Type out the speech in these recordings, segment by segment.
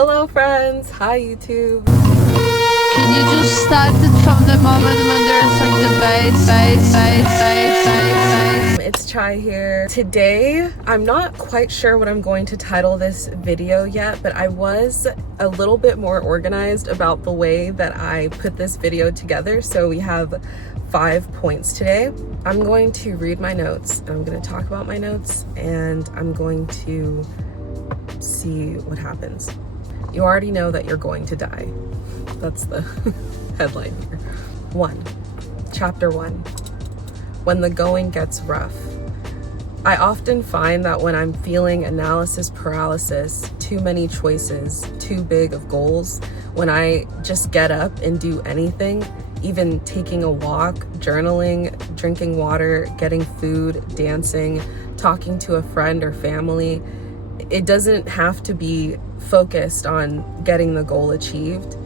Hello friends, hi YouTube. Can you just start it from the moment when there's like the bass? It's Chai here. Today, I'm not quite sure what I'm going to title this video yet, but I was a little bit more organized about the way that I put this video together. So we have 5 points today. I'm going to read my notes and I'm going to talk about my notes and I'm going to see what happens. You already know that you're going to die. That's the headline here. Chapter 1. When the going gets rough. I often find that when I'm feeling analysis paralysis, too many choices, too big of goals, when I just get up and do anything, even taking a walk, journaling, drinking water, getting food, dancing, talking to a friend or family, it doesn't have to be focused on getting the goal achieved.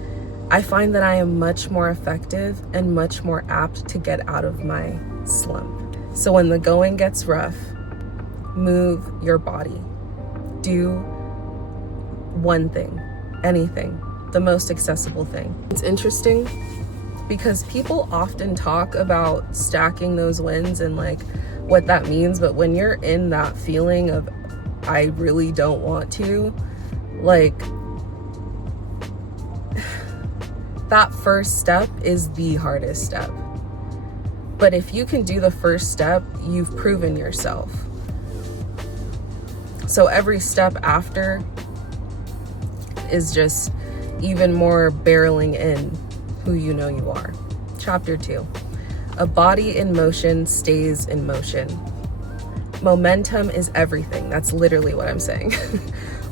I find that I am much more effective and much more apt to get out of my slump. So when the going gets rough, move your body. Do one thing, anything, the most accessible thing. It's interesting because people often talk about stacking those wins and like what that means, but when you're in that feeling of I really don't want to, like, that first step is the hardest step. But if you can do the first step, you've proven yourself. So every step after is just even more barreling in who you know you are. Chapter 2. A body in motion stays in motion. Momentum is everything. That's literally what I'm saying.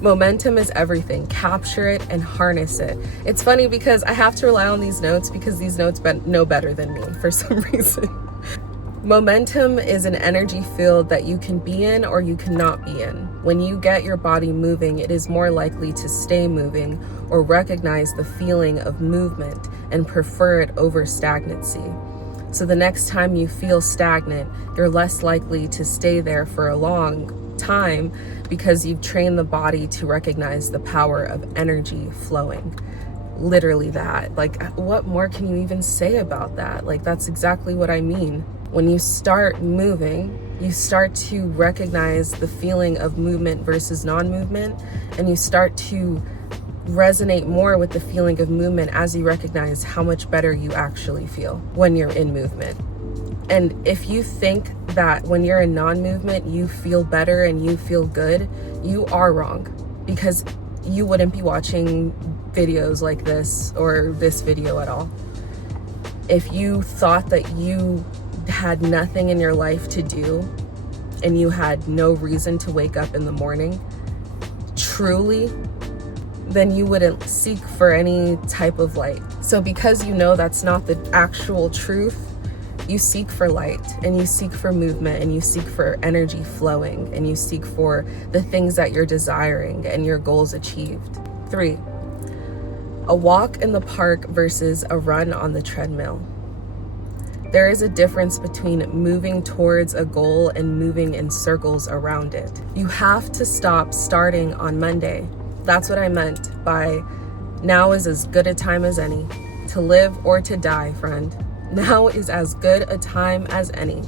Momentum is everything. Capture it and harness it. It's funny because I have to rely on these notes because these notes know better than me for some reason. Momentum is an energy field that you can be in or you cannot be in. When you get your body moving, it is more likely to stay moving or recognize the feeling of movement and prefer it over stagnancy. So the next time you feel stagnant, you're less likely to stay there for a long time because you've trained the body to recognize the power of energy flowing. Literally that. Like, what more can you even say about that? Like, that's exactly what I mean. When you start moving, you start to recognize the feeling of movement versus non-movement, and you start to resonate more with the feeling of movement as you recognize how much better you actually feel when you're in movement. And if you think that when you're in non-movement you feel better and you feel good, you are wrong, because you wouldn't be watching videos like this or this video at all. If you thought that you had nothing in your life to do and you had no reason to wake up in the morning, truly, then you wouldn't seek for any type of light. So because you know that's not the actual truth, you seek for light and you seek for movement and you seek for energy flowing and you seek for the things that you're desiring and your goals achieved. 3, a walk in the park versus a run on the treadmill. There is a difference between moving towards a goal and moving in circles around it. You have to stop starting on Monday. That's what I meant by now is as good a time as any. To live or to die, friend. Now is as good a time as any.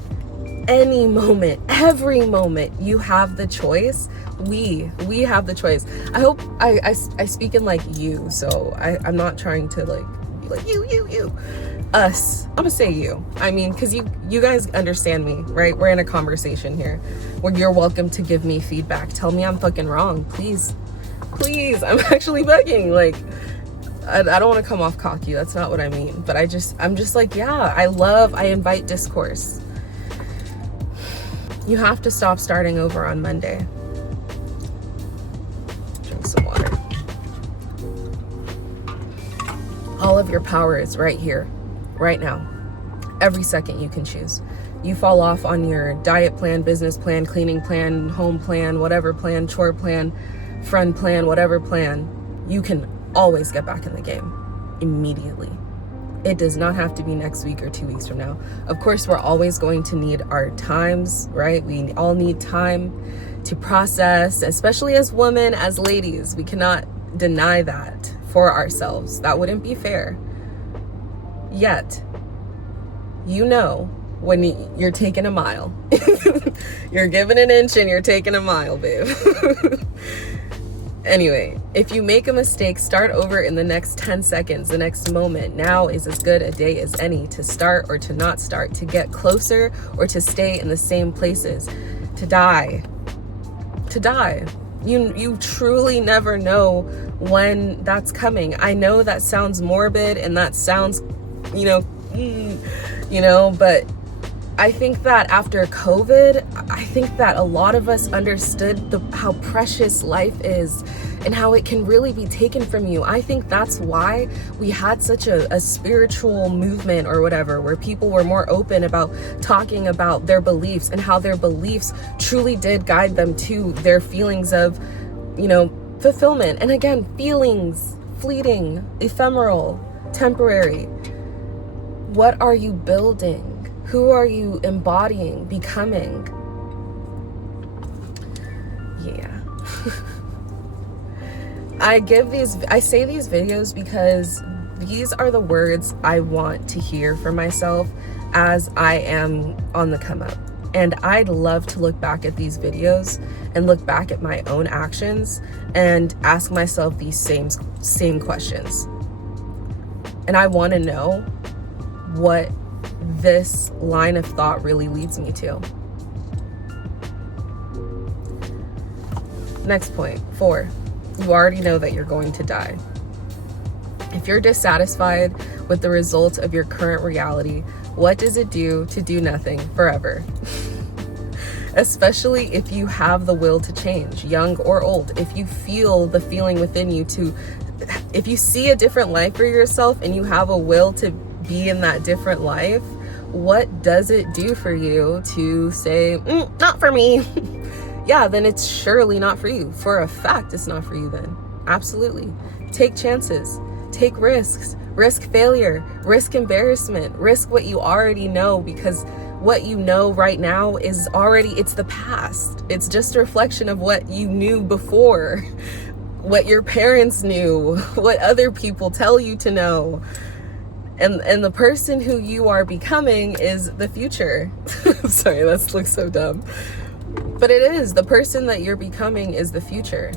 Any moment, every moment, you have the choice. We have the choice. I hope I speak in like you, so I'm not trying to like be like you. Us. I'm gonna say you. I mean, because you guys understand me, right? We're in a conversation here where you're welcome to give me feedback. Tell me I'm fucking wrong, please. I'm actually begging. Like, I don't want to come off cocky, that's not what I mean, but I'm just like, yeah, I invite discourse. You have to stop starting over on Monday. Drink some water. All of your power is right here, right now. Every second you can choose. You fall off on your diet plan, business plan, cleaning plan, home plan, whatever plan, chore plan, friend plan, whatever plan, you can always get back in the game immediately. It does not have to be next week or 2 weeks from now. Of course, we're always going to need our times, right? We all need time to process, especially as women, as ladies. We cannot deny that for ourselves. That wouldn't be fair. Yet, you know when you're taking a mile. You're giving an inch and you're taking a mile, babe. Anyway, if you make a mistake, start over in the next 10 seconds, the next moment. Now is as good a day as any to start or to not start, to get closer or to stay in the same places, to die. To die. You truly never know when that's coming. I know that sounds morbid and that sounds, but I think that after COVID, I think that a lot of us understood how precious life is and how it can really be taken from you. I think that's why we had such a spiritual movement or whatever, where people were more open about talking about their beliefs and how their beliefs truly did guide them to their feelings of, fulfillment. And again, feelings, fleeting, ephemeral, temporary. What are you building? Who are you embodying, becoming? Yeah. I say these videos because these are the words I want to hear for myself as I am on the come up. And I'd love to look back at these videos and look back at my own actions and ask myself these same questions. And I want to know what this line of thought really leads me to. Next point, 4. You already know that you're going to die. If you're dissatisfied with the results of your current reality, what does it do to do nothing forever? Especially if you have the will to change, young or old. If you feel the feeling within you if you see a different life for yourself and you have a will to be in that different life, what does it do for you to say, not for me? Yeah, then it's surely not for you. For a fact, it's not for you then. Absolutely. Take chances, take risks, risk failure, risk embarrassment, risk what you already know, because what you know right now is it's the past. It's just a reflection of what you knew before, what your parents knew, what other people tell you to know. And the person who you are becoming is the future. Sorry, that looks so dumb. But it is. The person that you're becoming is the future.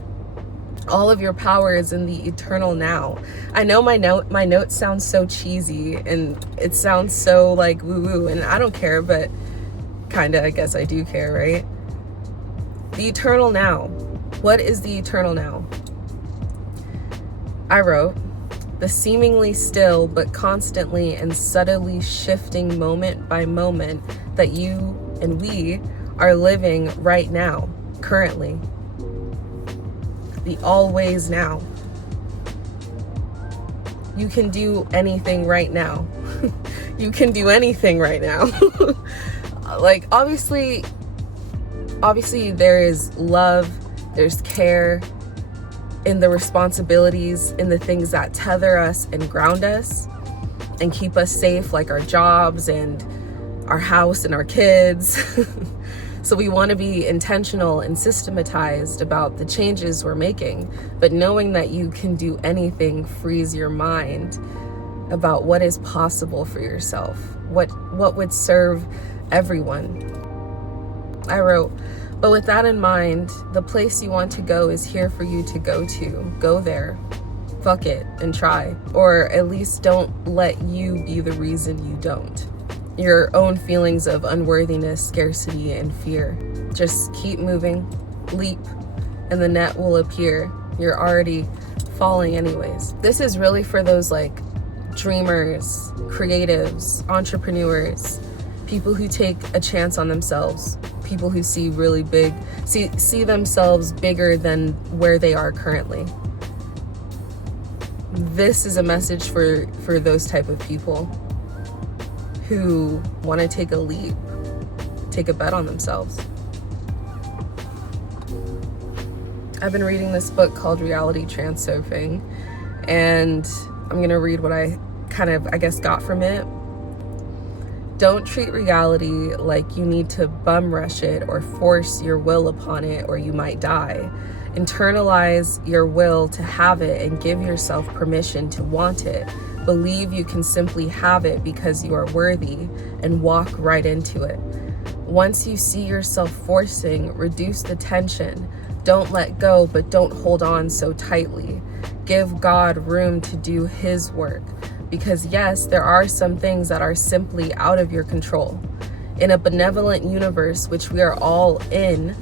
All of your power is in the eternal now. I know my notes sound so cheesy and it sounds so like woo-woo, and I don't care, but kinda, I guess I do care, right? The eternal now. What is the eternal now? I wrote, the seemingly still but constantly and subtly shifting moment by moment that you and we are living right now, currently. The always now. You can do anything right now. You can do anything right now. Like, obviously there is love, there's care, in the responsibilities, in the things that tether us and ground us and keep us safe, like our jobs and our house and our kids. So we want to be intentional and systematized about the changes we're making, but knowing that you can do anything frees your mind about what is possible for yourself, what would serve everyone. I wrote, but with that in mind, the place you want to go is here for you to go to. Go there. Fuck it and try. Or at least don't let you be the reason you don't. Your own feelings of unworthiness, scarcity, and fear. Just keep moving, leap, and the net will appear. You're already falling anyways. This is really for those like dreamers, creatives, entrepreneurs, people who take a chance on themselves, people who see really big, see themselves bigger than where they are currently. This is a message for those type of people who want to take a leap, take a bet on themselves. I've been reading this book called Reality Transurfing, and I'm gonna read what I kind of, I guess, got from it. Don't treat reality like you need to bum rush it or force your will upon it or you might die. Internalize your will to have it and give yourself permission to want it. Believe you can simply have it because you are worthy, and walk right into it. Once you see yourself forcing, reduce the tension. Don't let go, but don't hold on so tightly. Give God room to do His work. Because yes, there are some things that are simply out of your control. In a benevolent universe, which we are all in,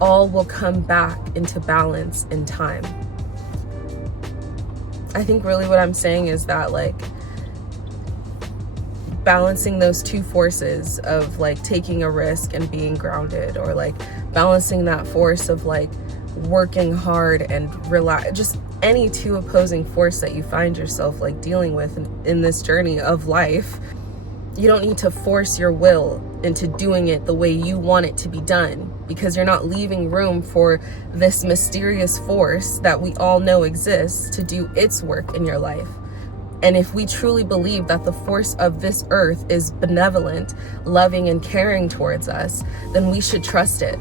all will come back into balance in time. I think really what I'm saying is that, like, balancing those two forces of like taking a risk and being grounded, or like balancing that force of like working hard and relax, just any two opposing force that you find yourself like dealing with in this journey of life. You don't need to force your will into doing it the way you want it to be done, because you're not leaving room for this mysterious force that we all know exists to do its work in your life. And if we truly believe that the force of this earth is benevolent, loving, and caring towards us, then we should trust it.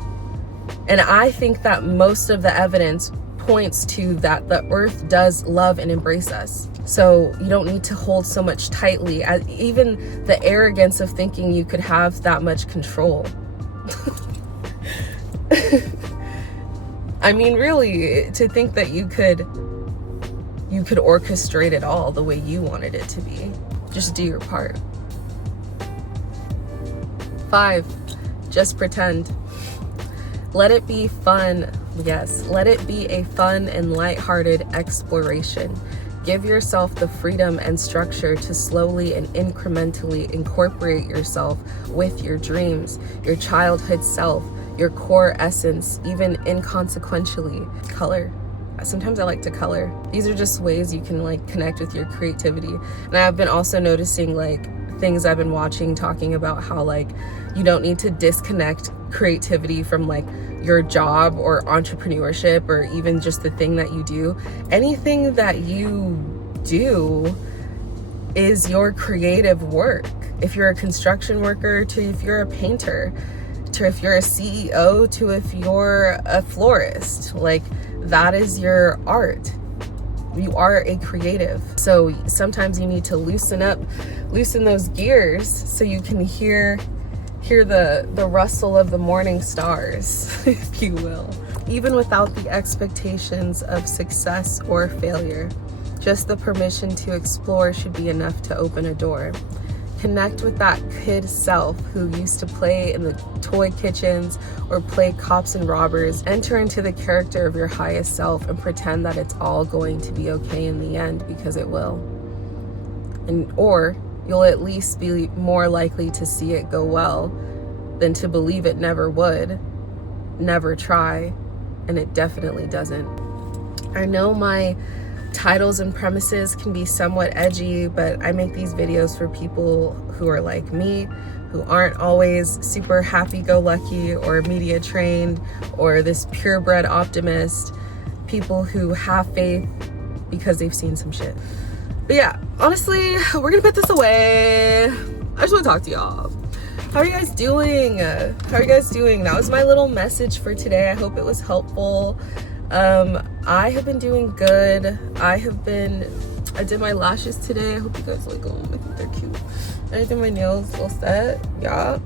And I think that most of the evidence points to that the earth does love and embrace us. So you don't need to hold so much tightly, even the arrogance of thinking you could have that much control. I mean, really, to think that you could orchestrate it all the way you wanted it to be. Just do your part. 5, just pretend. Let it be fun. Yes, let it be a fun and lighthearted exploration. Give yourself the freedom and structure to slowly and incrementally incorporate yourself with your dreams, your childhood self, your core essence, even inconsequentially. Color. Sometimes I like to color. These are just ways you can like connect with your creativity. And I've been also noticing like things I've been watching talking about how like you don't need to disconnect creativity from like your job or entrepreneurship or even just the thing that you do. Anything that you do is your creative work. If you're a construction worker to if you're a painter, to if you're a CEO, to if you're a florist, like that is your art. You are a creative. So sometimes you need to loosen those gears so you can hear the rustle of the morning stars, if you will. Even without the expectations of success or failure, just the permission to explore should be enough to open a door. Connect with that kid self who used to play in the toy kitchens or play cops and robbers. Enter into the character of your highest self and pretend that it's all going to be okay in the end, because it will. Or you'll at least be more likely to see it go well than to believe it never would, never try, and it definitely doesn't. I know my titles and premises can be somewhat edgy, but I make these videos for people who are like me, who aren't always super happy-go-lucky or media trained or this purebred optimist, people who have faith because they've seen some shit. But yeah, honestly, we're gonna put this away. I just want to talk to y'all. How are you guys doing? That was my little message for today. I hope it was helpful. I have been doing good. I did my lashes today. I hope you guys like them. I think they're cute. I did my nails all set. Yup.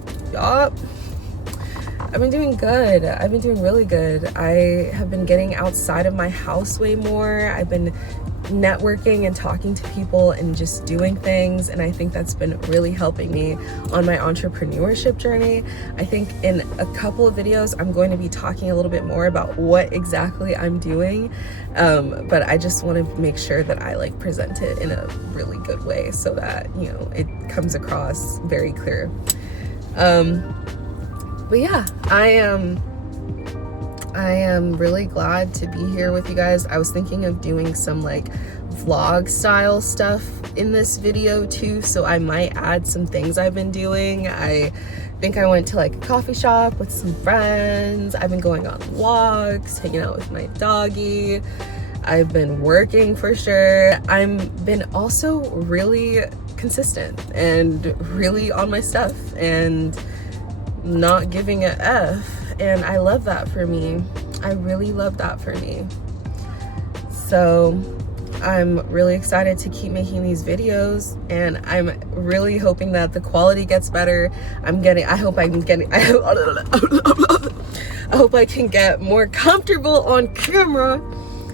I've been doing good. I've been doing really good. I have been getting outside of my house way more. I've been networking and talking to people and just doing things, and I think that's been really helping me on my entrepreneurship journey. I think in a couple of videos I'm going to be talking a little bit more about what exactly I'm doing, but I just want to make sure that I like present it in a really good way so that, you know, it comes across very clear. But yeah, I am really glad to be here with you guys. I was thinking of doing some like vlog style stuff in this video too, so I might add some things I've been doing. I think I went to like a coffee shop with some friends. I've been going on walks, hanging out with my doggy. I've been working for sure. I've been also really consistent and really on my stuff and not giving a F, and I love that for me. I really love that for me. So I'm really excited to keep making these videos, and I'm really hoping that the quality gets better. I hope I can get more comfortable on camera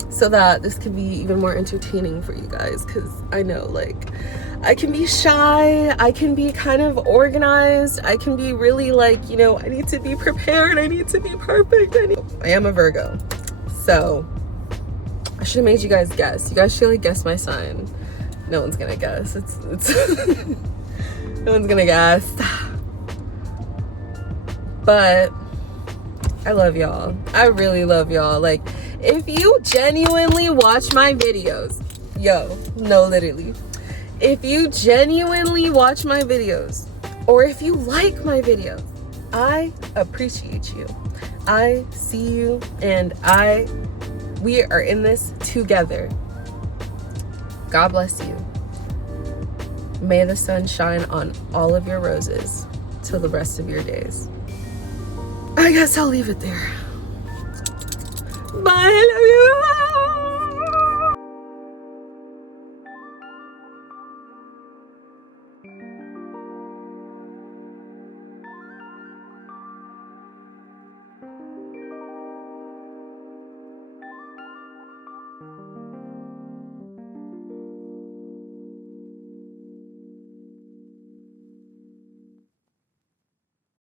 so that this can be even more entertaining for you guys, because I know, like, I can be shy, I can be kind of organized, I can be really like, you know, I need to be prepared, I need to be perfect. I am a Virgo, so I should have made you guys guess. You guys should like guess my sign. No one's gonna guess. It's no one's gonna guess. But I love y'all. I really love y'all. Like, if you genuinely watch my videos, literally, if you genuinely watch my videos, or if you like my videos, I appreciate you. I see you, and we are in this together. God bless you. May the sun shine on all of your roses till the rest of your days. I guess I'll leave it there. Bye, I love you.